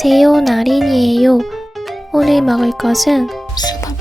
안녕하세요, 나린이에요. 오늘 먹을 것은 수박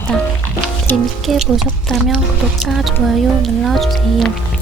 감사합니다. 재밌게 보셨다면 구독과 좋아요 눌러주세요.